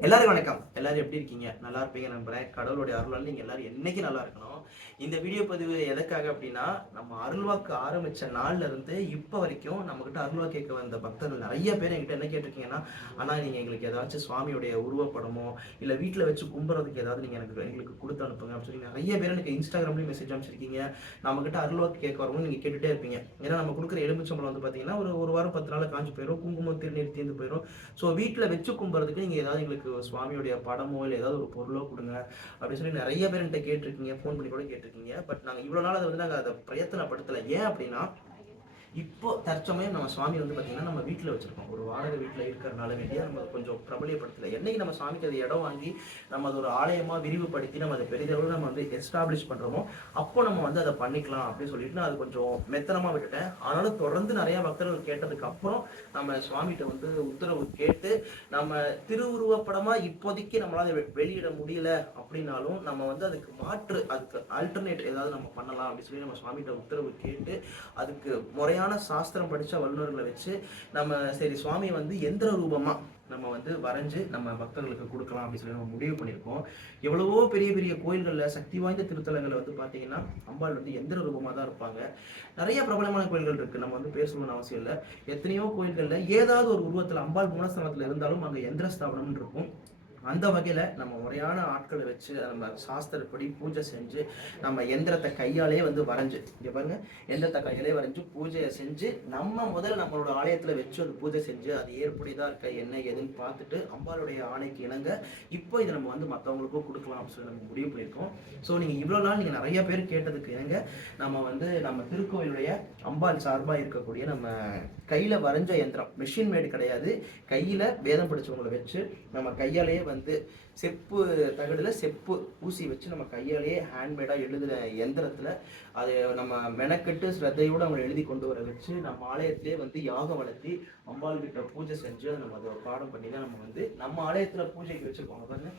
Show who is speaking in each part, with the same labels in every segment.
Speaker 1: எல்லாரும் வணக்கம். எல்லாரும் எப்படி இருக்கீங்க? நல்லா இருப்பீங்க நம்புறேன் கடவுளுடைய அருளால் நீங்க எல்லாரும் என்னைக்கு நல்லா இருக்கணும்? இந்த வீடியோ பதிவு எதுக்காக அப்படின்னா நம்ம அருள்வாக்கு ஆரம்பிச்ச நாள்ல இருந்து இப்போ வரைக்கும் நம்ம கிட்ட அருள்வா கேட்க வந்த பக்தர்கள் நிறைய பேர் என்கிட்ட என்ன கேட்டிருக்கீங்கன்னா ஆனா நீங்க எங்களுக்கு ஏதாச்சும் சுவாமியுடைய உருவப்படமோ இல்ல வீட்டுல வச்சு கும்புறதுக்கு ஏதாவது நீங்க எனக்கு எங்களுக்கு கொடுத்து அனுப்புங்க அப்படின்னு சொல்லி நிறைய பேர் எனக்கு இன்ஸ்டாகிராம்லயும் மெசேஜ் அனுப்பிச்சிருக்கீங்க. நம்ம கிட்ட அருள்வாக்கு கேட்க வரவங்க நீங்க கேட்டுட்டே இருப்பீங்க. ஏன்னா நம்ம கொடுக்குற எலுமிச்சம்பளம் வந்து பாத்தீங்கன்னா ஒரு ஒரு வாரம் பத்து நாள் காஞ்சு போயிடும் குங்குமம் திருநீர் தீர்ந்து போயிடும் ஸோ வீட்டில் வச்சு கும்புறதுக்கு நீங்கள் ஏதாவது எங்களுக்கு சுவாமியுடைய படமோ இல்லை ஏதாவது ஒரு பொருளோ கொடுங்க அப்படின்னு சொல்லி நிறைய பேர் என்கிட்ட கேட்டிருக்கீங்க. ஃபோன் பண்ணி கூட இருக்கீங்க பட் நாங்கள் இவ்வளோ நாள் அதை வந்து நாங்கள் அதை பிரயத்தனப்படுத்தலை. ஏன் அப்படின்னா இப்போ தற்சமயம் நம்ம சுவாமி வந்து பார்த்தீங்கன்னா நம்ம வீட்டில் வச்சிருக்கோம். ஒரு வாடகை வீட்டில் இருக்கிறனால வேண்டிய நம்ம கொஞ்சம் பிரபலியப்படுத்தலை. என்னைக்கு நம்ம சுவாமிக்கு அது இடம் வாங்கி நம்ம அது ஒரு ஆலயமாக விரிவுபடுத்தி நம்ம அதை பெரிதளவு நம்ம வந்து எஸ்டாப்ளிஷ் பண்ணுறோமோ அப்போ நம்ம வந்து அதை பண்ணிக்கலாம் அப்படின்னு சொல்லிட்டு நான் அது கொஞ்சம் மெத்தனமாக விட்டுட்டேன். ஆனாலும் தொடர்ந்து நிறையா பக்தர்கள் கேட்டதுக்கு அப்புறம் நம்ம சுவாமிகிட்ட வந்து உத்தரவு கேட்டு நம்ம திருவுருவப்படமாக இப்போதைக்கு நம்மளால் அதை வெளியிட முடியல அப்படின்னாலும் நம்ம வந்து அதுக்கு மாற்று அதுக்கு ஆல்டர்னேட் ஏதாவது நம்ம பண்ணலாம் அப்படின்னு சொல்லி நம்ம சுவாமிகிட்ட உத்தரவு கேட்டு அதுக்கு முறையான சாஸ்திரம் படித்த வல்லுநர்களை வச்சு நம்ம சரி சுவாமி வந்து எந்திர ரூபமாக நம்ம வந்து வரைஞ்சு நம்ம பக்தர்களுக்கு கொடுக்கலாம் அப்படின்னு சொல்லி நம்ம முடிவு பண்ணியிருக்கோம். எவ்வளவோ பெரிய பெரிய கோயில்களில் சக்தி வாய்ந்த திருத்தலங்களில் வந்து பார்த்தீங்கன்னா அம்பாள் வந்து எந்திர ரூபமாக தான் இருப்பாங்க. நிறைய பிரபலமான கோயில்கள் இருக்குது நம்ம வந்து பேர் சொல்லணும்னு அவசியம் இல்லை. எத்தனையோ கோயில்களில் ஏதாவது ஒரு உருவத்தில் அம்பாள் மூலஸ்தானத்தில் இருந்தாலும் அங்கே எந்திர ஸ்தாபனம்னு இருக்கும். அந்த வகையில் நம்ம முறையான ஆட்களை வச்சு நம்ம சாஸ்திரப்படி பூஜை செஞ்சு நம்ம எந்திரத்தை கையாலே வந்து வரைஞ்சு இங்கே பாருங்க எந்திரத்தை கையாலே வரைஞ்சு பூஜையை செஞ்சு நம்ம முதல்ல நம்மளோட ஆலயத்தில் வச்சு அது பூஜை செஞ்சு அது ஏற்புடையதாக இருக்க என்ன ஏதுன்னு பார்த்துட்டு அம்பாளுடைய ஆணைக்கு இணங்க இப்போ இதை நம்ம வந்து மற்றவங்களுக்கும் கொடுக்கலாம் அப்படின்னு சொல்லி நம்ம முடிவு பண்ணியிருக்கோம். ஸோ நீங்கள் இவ்வளோ நாள் நீங்கள் நிறைய பேர் கேட்டதுக்கு இணங்க நம்ம வந்து நம்ம திருக்கோயிலுடைய அம்பாள் சார்பாக இருக்கக்கூடிய நம்ம கையில் வரைஞ்ச எந்திரம் மிஷின் மேடு கிடையாது. கையில் வேதம் படிச்சவங்களை வச்சு நம்ம கையாலேயே வந்து வந்து செப்பு தகடில் செப்பு ஊசி வச்சு நம்ம கையாலேயே ஹேண்ட்மேடாக எழுதுகிற எந்திரத்தில் அதை நம்ம மெனக்கெட்டு ஸ்ரத்தையோடு அவங்க எழுதி கொண்டு வர வச்சு நம்ம ஆலயத்திலே வந்து யாகம் வளர்த்தி அம்பாள் கிட்ட பூஜை செஞ்சு நம்ம அதை பாடம் பண்ணி தான் நம்ம வந்து நம்ம ஆலயத்தில் பூஜைக்கு வச்சுருக்கோம். பாருங்க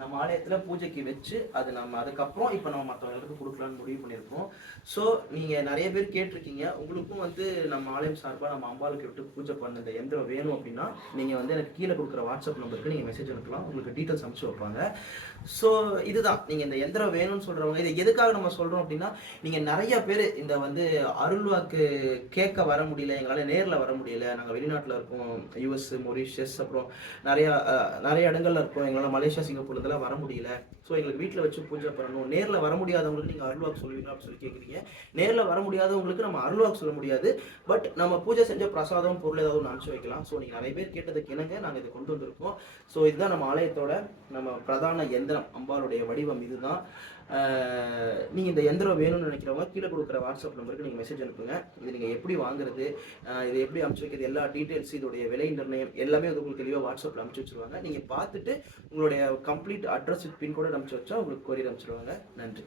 Speaker 1: நம்ம ஆலயத்தில் பூஜைக்கு வச்சு அது நம்ம அதுக்கப்புறம் இப்போ நம்ம மற்றவங்களுக்கு கொடுக்கலான்னு முடிவு பண்ணியிருக்கோம். ஸோ நீங்கள் நிறைய பேர் கேட்டிருக்கீங்க. உங்களுக்கும் வந்து நம்ம ஆலயம் சார்பாக நம்ம அம்பாளுக்கு விட்டு பூஜை பண்ண இந்த எந்திரம் வேணும் அப்படின்னா நீங்கள் வந்து எனக்கு கீழே கொடுக்குற வாட்ஸ்அப் நம்பருக்கு நீங்கள் மெசேஜ் அனுப்பலாம். உங்களுக்கு டீட்டெயில்ஸ் அனுப்பிச்சு வைப்பாங்க. ஸோ இதுதான். நீங்கள் இந்த எந்திரம் வேணும்னு சொல்கிறவங்க இது எதுக்காக நம்ம சொல்கிறோம் அப்படின்னா நீங்கள் நிறைய பேர் இந்த வந்து அருள்வாக்கு கேட்க வர முடியல எங்களால் நேரில் வர முடியல. நாங்கள் வெளிநாட்டில் இருக்கோம். யூஎஸ் மொரிஷியஸ் அப்புறம் நிறையா நிறைய இடங்கள்ல இருக்கோம். எங்களால் மலேசியா சிங்கப்பூர்ல எங்களால் வர முடியல. ஸோ எங்களுக்கு வீட்டில் வச்சு பூஜை பண்ணணும். நேரில் வர முடியாதவங்களுக்கு நீங்கள் அருள்வாக்கு சொல்லுவீங்க அப்படின்னு சொல்லி கேட்குறீங்க நேரில் வர முடியாதவங்களுக்கு நம்ம அருள்வாக்கு சொல்ல முடியாது. பட் நம்ம பூஜை செஞ்ச பிரசாதம் பொருள் ஏதாவது ஒன்று அனுப்பிச்சு வைக்கலாம். ஸோ நீங்கள் நிறைய பேர் கேட்டதுக்கு இணங்க நாங்கள் இதை கொண்டு வந்திருக்கோம். ஸோ இதுதான் நம்ம ஆலயத்தோட நம்ம பிரதான எந்திரம். அம்பாளுடைய வடிவம் இதுதான். நீங்கள் இந்த எந்திரம் வேணும்னு நினைக்கிறவங்க கீழே கொடுக்குற வாட்ஸ்அப் நம்பருக்கு நீங்கள் மெசேஜ் அனுப்புங்க. இது நீங்கள் எப்படி வாங்குறது இது எப்படி அனுப்பிச்சு வைக்கிறது எல்லா டீட்டெயில்ஸ் இதோடைய விலை நிர்ணயம் எல்லாமே அது உங்களுக்கு தெளிவாக வாட்ஸ்அப்பில் அனுப்பிச்சு வச்சுருவாங்க. நீங்கள் பார்த்துட்டு உங்களுடைய கம்ப்ளீட் அட்ரஸ் பின்கோடு கூட அனுப்பிச்சு வச்சா உங்களுக்கு கொரியர் அனுப்பிச்சிருவாங்க. நன்றி.